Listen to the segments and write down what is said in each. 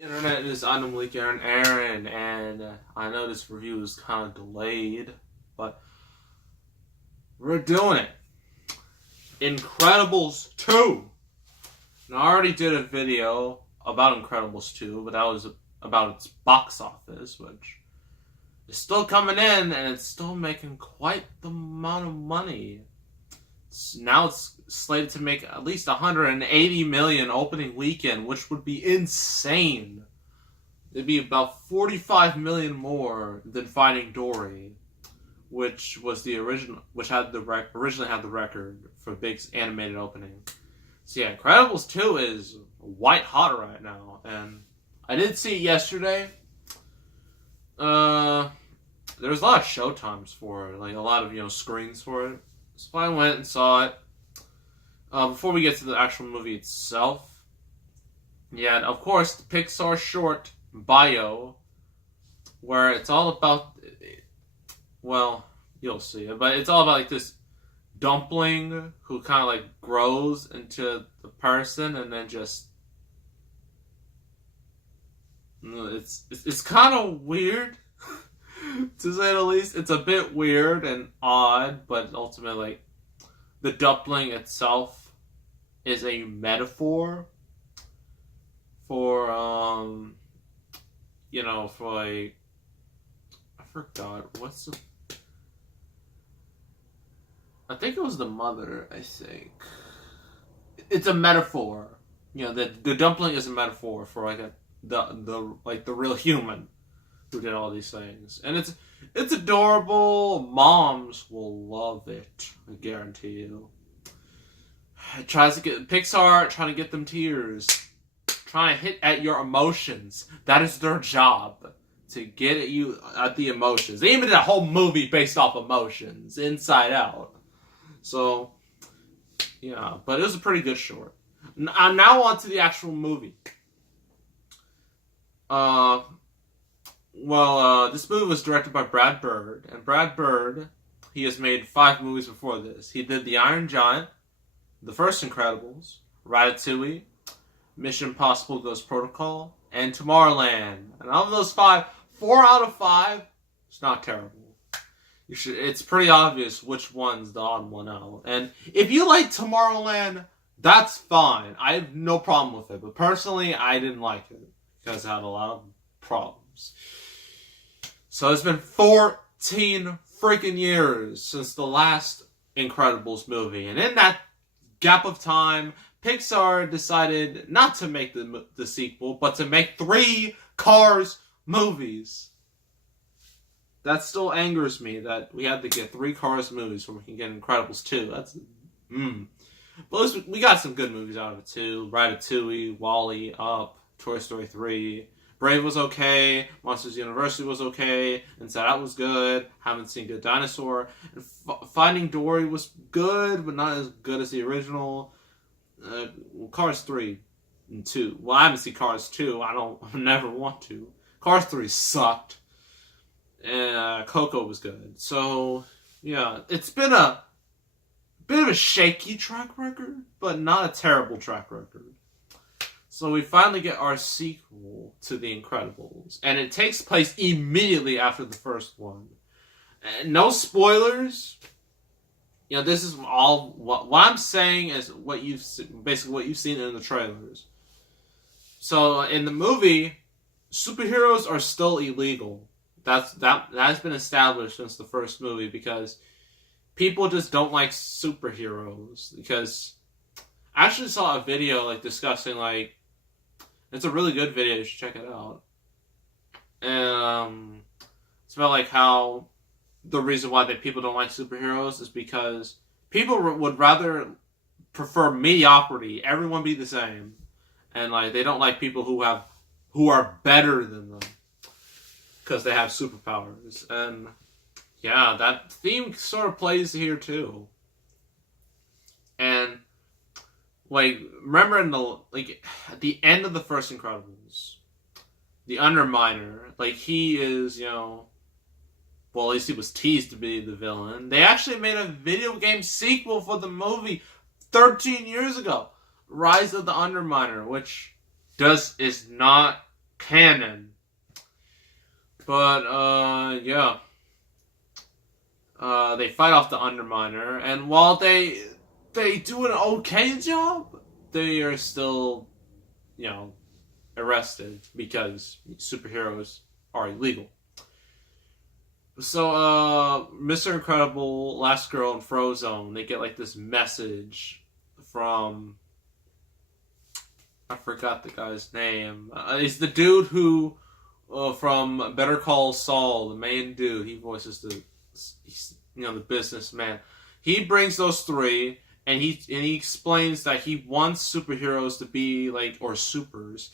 Internet is I'm Aaron, and I know this review is kind of delayed, but we're doing it. Incredibles 2! Now, I already did a video about Incredibles 2, but that was about its box office, which is still coming in, and it's still making quite the amount of money. Now it's slated to make at least 180 million opening weekend, which would be insane. It'd be about 45 million more than Finding Dory, which was the original, which had originally had the record for big animated opening. So yeah, Incredibles 2 is white hot right now, and I did see it yesterday. There was a lot of showtimes for it, like a lot of screens for it. So I went and saw it. Before we get to the actual movie itself, yeah, of course, the Pixar short bio, where it's all about, well, you'll see it, but it's all about like this dumpling who kind of like grows into the person, and then just it's kind of weird. To say the least, it's a bit weird and odd, but ultimately, like, the dumpling itself is a metaphor for, for like, I forgot, I think it was the mother, I think. It's a metaphor. The dumpling is a metaphor for, like, the real human who did all these things. And it's adorable. Moms will love it, I guarantee you. It tries to get Pixar trying to get them tears. Trying to hit at your emotions. That is their job. To get at you at the emotions. They even did a whole movie based off emotions. Inside Out. So yeah, but it was a pretty good short. I'm now on to the actual movie. This movie was directed by Brad Bird, and Brad Bird, he has made 5 movies before this. He did The Iron Giant, the first Incredibles, Ratatouille, Mission Impossible Ghost Protocol, and Tomorrowland. And out of those 5, 4 out of 5, it's not terrible. It's pretty obvious which one's the odd one out. And if you like Tomorrowland, that's fine. I have no problem with it. But personally, I didn't like it because it had a lot of problems. So it's been 14 freaking years since the last Incredibles movie. And in that gap of time, Pixar decided not to make the sequel, but to make 3 Cars movies. That still angers me that we had to get 3 Cars movies when we can get Incredibles 2. But at least we got some good movies out of it too. Ratatouille, WALL-E, Up, Toy Story 3. Brave was okay, Monsters University was okay, Inside Out was good, haven't seen Good Dinosaur, and Finding Dory was good, but not as good as the original. Cars 3 and 2. Well, I haven't seen Cars 2, I never want to. Cars 3 sucked. And Coco was good. So, yeah, it's been a bit of a shaky track record, but not a terrible track record. So we finally get our sequel to The Incredibles. And it takes place immediately after the first one. And no spoilers. This is all... What I'm saying is basically what you've seen in the trailers. So in the movie, superheroes are still illegal. That has been established since the first movie because people just don't like superheroes. Because I actually saw a video discussing it's a really good video. You should check it out. It's about how the reason why people don't like superheroes is because people would rather prefer mediocrity. Everyone be the same, and they don't like people who are better than them because they have superpowers. And yeah, that theme sort of plays here too. And remember at the end of the first Incredibles, the Underminer, he is, well, at least he was teased to be the villain. They actually made a video game sequel for the movie 13 years ago, Rise of the Underminer, which is not canon. But, yeah. They fight off the Underminer, and while they do an okay job, they are still, arrested because superheroes are illegal. So, Mr. Incredible, Last Girl, and Frozone, they get like this message from, I forgot the guy's name. It's the dude who, from Better Call Saul, the main dude. He voices the businessman. He brings those three, and he explains that he wants superheroes to be or supers.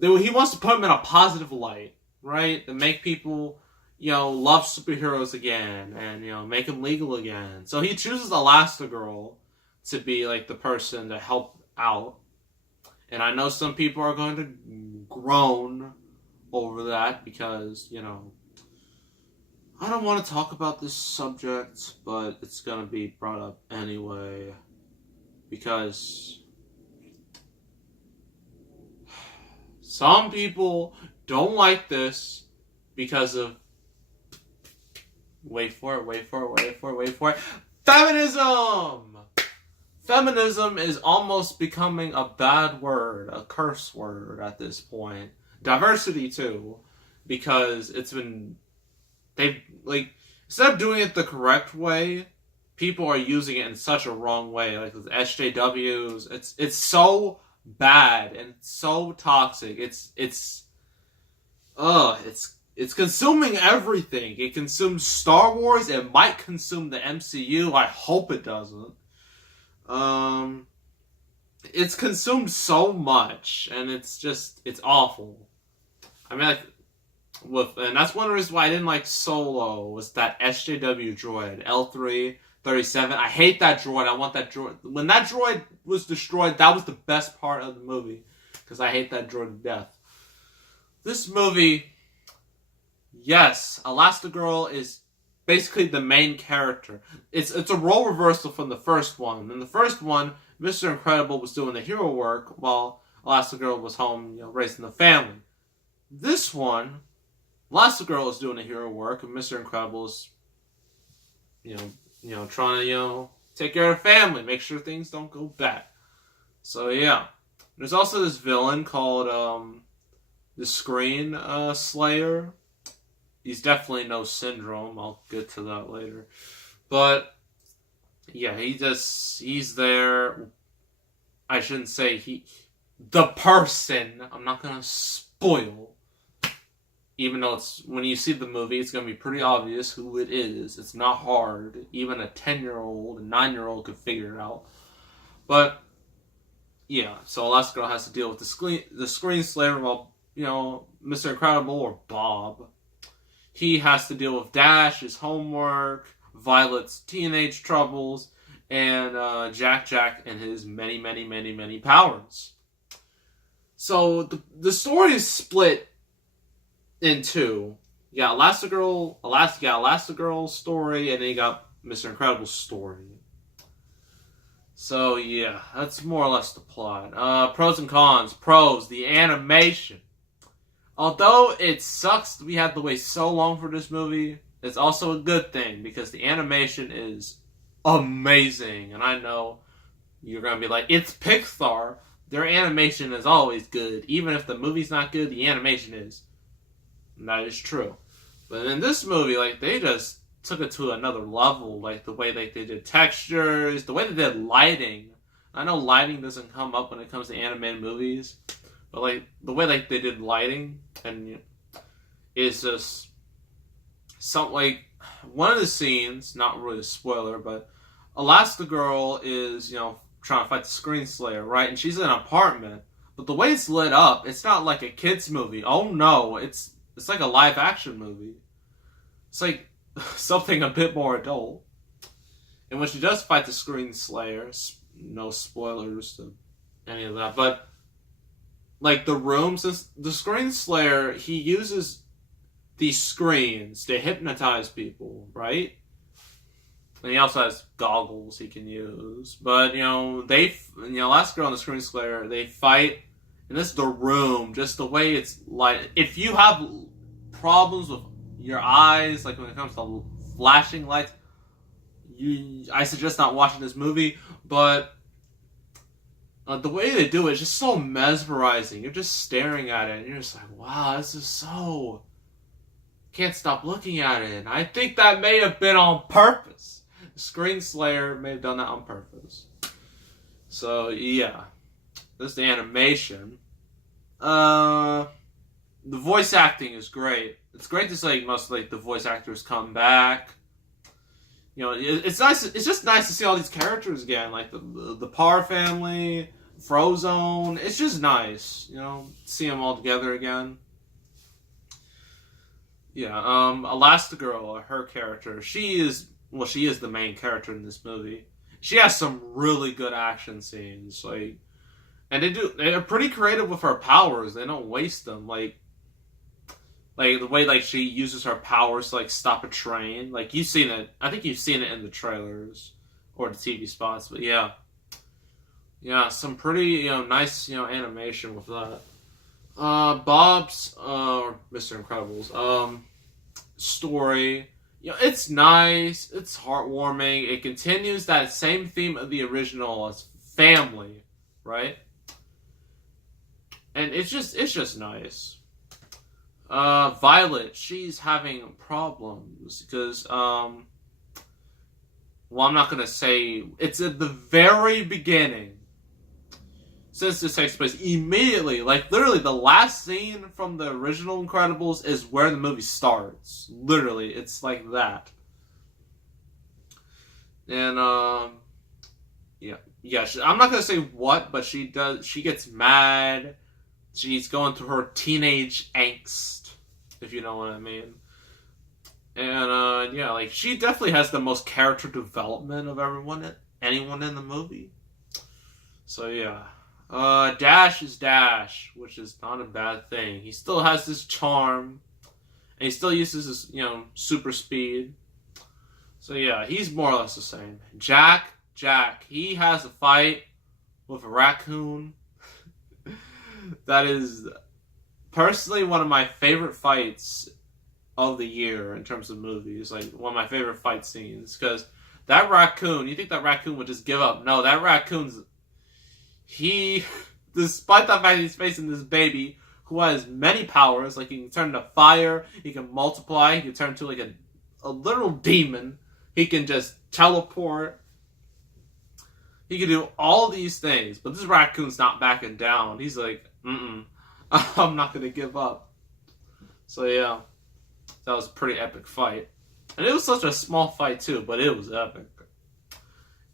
He wants to put them in a positive light, right? To make people, love superheroes again, and make them legal again. So he chooses Elastigirl to be the person to help out. And I know some people are going to groan over that because, I don't want to talk about this subject, but it's going to be brought up anyway. Because some people don't like this because of, wait for it, feminism! Feminism is almost becoming a bad word, a curse word at this point. Diversity too, because instead of doing it the correct way, people are using it in such a wrong way. Like with SJWs, it's so bad and so toxic. It's consuming everything. It consumes Star Wars. It might consume the MCU. I hope it doesn't. It's consumed so much, and it's awful. I mean, and that's one of the reasons why I didn't like Solo, was that SJW droid, L337. I hate that droid. I want that droid. When that droid was destroyed, that was the best part of the movie, because I hate that droid to death. This movie, yes, Elastigirl is basically the main character. It's a role reversal from the first one. In the first one, Mr. Incredible was doing the hero work while Elastigirl was home, raising the family. This one, Elastigirl is doing the hero work, and Mr. Incredible is, trying to, take care of the family, make sure things don't go bad. So yeah, there's also this villain called the Screen Slayer. He's definitely no Syndrome. I'll get to that later. But, yeah, he's there. I shouldn't say the person. I'm not going to spoil. Even though when you see the movie, it's going to be pretty obvious who it is. It's not hard. Even a 10-year-old, a 9-year-old could figure it out. But, yeah, so Elastigirl has to deal with the Screen Slayer while, Mr. Incredible, or Bob, he has to deal with Dash, his homework, Violet's teenage troubles, and Jack and his many, many, many, many powers. So the story is split in two. You got Elastigirl's story, and then you got Mr. Incredible's story. So yeah, that's more or less the plot. Pros and cons. Pros, the animation. Although it sucks we had to wait so long for this movie, it's also a good thing because the animation is amazing. And I know you're going to be like, it's Pixar. Their animation is always good. Even if the movie's not good, the animation is. And that is true. But in this movie, they just took it to another level. The way they did textures, the way they did lighting. I know lighting doesn't come up when it comes to animated movies. But the way they did lighting and is just something one of the scenes, not really a spoiler, but Elastigirl is, trying to fight the Screen Slayer, right? And she's in an apartment. But the way it's lit up, it's not like a kid's movie. Oh no, it's like a live action movie. It's like something a bit more adult. And when she does fight the Screen Slayer, no spoilers to any of that, but the rooms, the Screen Slayer, he uses these screens to hypnotize people, right? And he also has goggles he can use. But, Elastigirl and the Screen Slayer, they fight And this The Room, just the way it's like, if you have problems with your eyes, like when it comes to flashing lights, I suggest not watching this movie. But the way they do it is just so mesmerizing. You're just staring at it, and you're just like, wow, this is so... Can't stop looking at it. And I think that may have been on purpose. Screen Slayer may have done that on purpose. So, yeah. This is the animation. The voice acting is great. It's great to see like, most like the voice actors come back. You know, it's nice. It's just nice to see all these characters again, like the Parr family, Frozone. It's just nice, you know, see them all together again. Yeah, Elastigirl, her character, she is the main character in this movie. She has some really good action scenes, like, and they're pretty creative with her powers. They don't waste them, like the way like she uses her powers to like stop a train. Like you've seen it, I think you've seen it in the trailers or the TV spots. But yeah, some pretty nice animation with that. Bob's Mr. Incredible's story, it's nice, it's heartwarming. It continues that same theme of the original as family, right? And it's just nice. Violet, she's having problems because well, I'm not gonna say, it's at the very beginning. Since this takes place immediately, like literally the last scene from the original Incredibles is where the movie starts. Literally, it's like that. And I'm not gonna say what, but she gets mad. She's going through her teenage angst, if you know what I mean. And like she definitely has the most character development of anyone in the movie. So yeah. Dash is Dash, which is not a bad thing. He still has this charm, and he still uses his, super speed. So yeah, he's more or less the same. Jack, he has a fight with a raccoon. That is personally one of my favorite fights of the year in terms of movies. Like one of my favorite fight scenes, because that raccoon, you think that raccoon would just give up? No, that raccoon's... despite the fact he's facing this baby who has many powers, like he can turn to fire, he can multiply, he can turn to like a literal demon, he can just teleport, he can do all these things, but this raccoon's not backing down. He's like, I'm not gonna give up. So yeah, that was a pretty epic fight. And it was such a small fight too, but it was epic.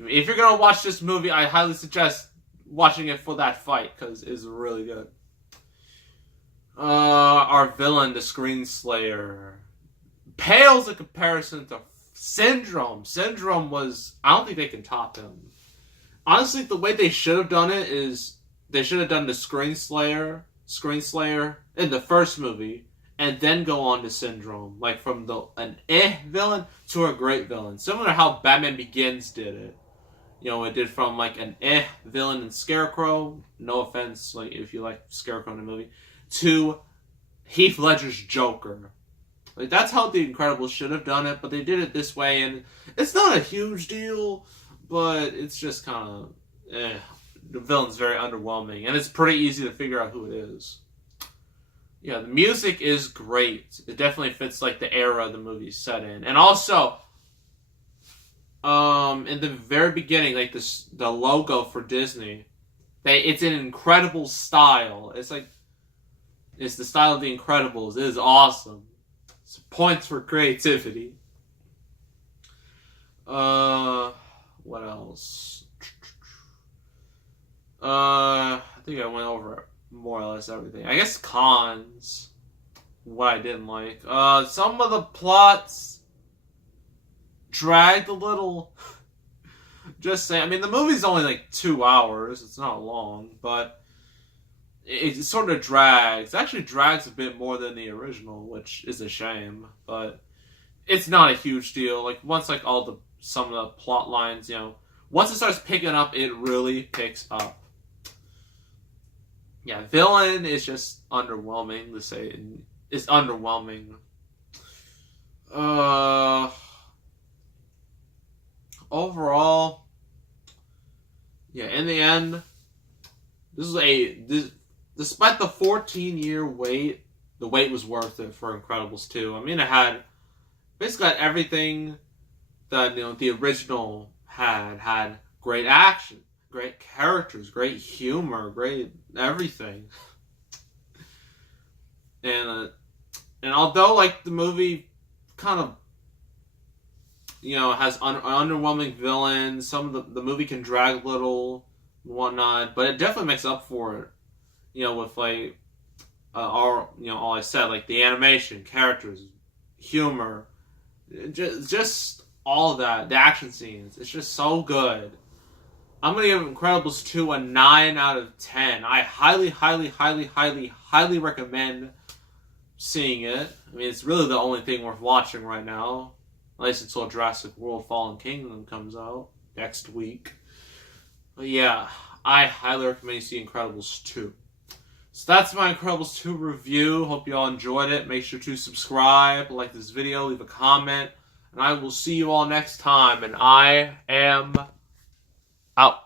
If you're gonna watch this movie, I highly suggest watching it for that fight, because it's really good. Our villain, the Screen Slayer, pales in comparison to Syndrome. Syndrome was... I don't think they can top him. Honestly, the way they should have done it is they should have done the Screen Slayer in the first movie, and then go on to Syndrome. Like from an villain to a great villain. Similar to how Batman Begins did it. It did from like an villain in Scarecrow, no offense, like if you like Scarecrow in the movie, to Heath Ledger's Joker. Like that's how the Incredibles should have done it, but they did it this way, and it's not a huge deal, but it's just kind of the villain's very underwhelming, and it's pretty easy to figure out who it is. Yeah, the music is great. It definitely fits like the era the movie's set in, and also. In the very beginning, like the logo for Disney, it's an Incredible style. It's the style of the Incredibles. It is awesome. It's points for creativity. What else? I think I went over more or less everything. I guess cons. What I didn't like. Some of the plots dragged a little. Just saying. I mean, the movie's only like 2 hours. It's not long, but it sort of drags. It actually drags a bit more than the original, which is a shame. But it's not a huge deal. Like once like some of the plot lines, once it starts picking up, it really picks up. Yeah, villain is just underwhelming to say. It's underwhelming. Uh, Overall, yeah. In the end, despite the 14-year wait, the wait was worth it for Incredibles 2. I mean, it had basically had everything that the original had great action, great characters, great humor, great everything. And although like the movie kind of has underwhelming villains, some of the movie can drag a little and whatnot, but it definitely makes up for it. With like all I said, like the animation, characters, humor, just all of that, the action scenes. It's just so good. I'm gonna give Incredibles 2 a 9 out of 10. I highly, highly, highly, highly, highly recommend seeing it. I mean, it's really the only thing worth watching right now, at least until Jurassic World: Fallen Kingdom comes out next week. But yeah, I highly recommend you see Incredibles 2. So that's my Incredibles 2 review. Hope you all enjoyed it. Make sure to subscribe, like this video, leave a comment, and I will see you all next time. And I am out.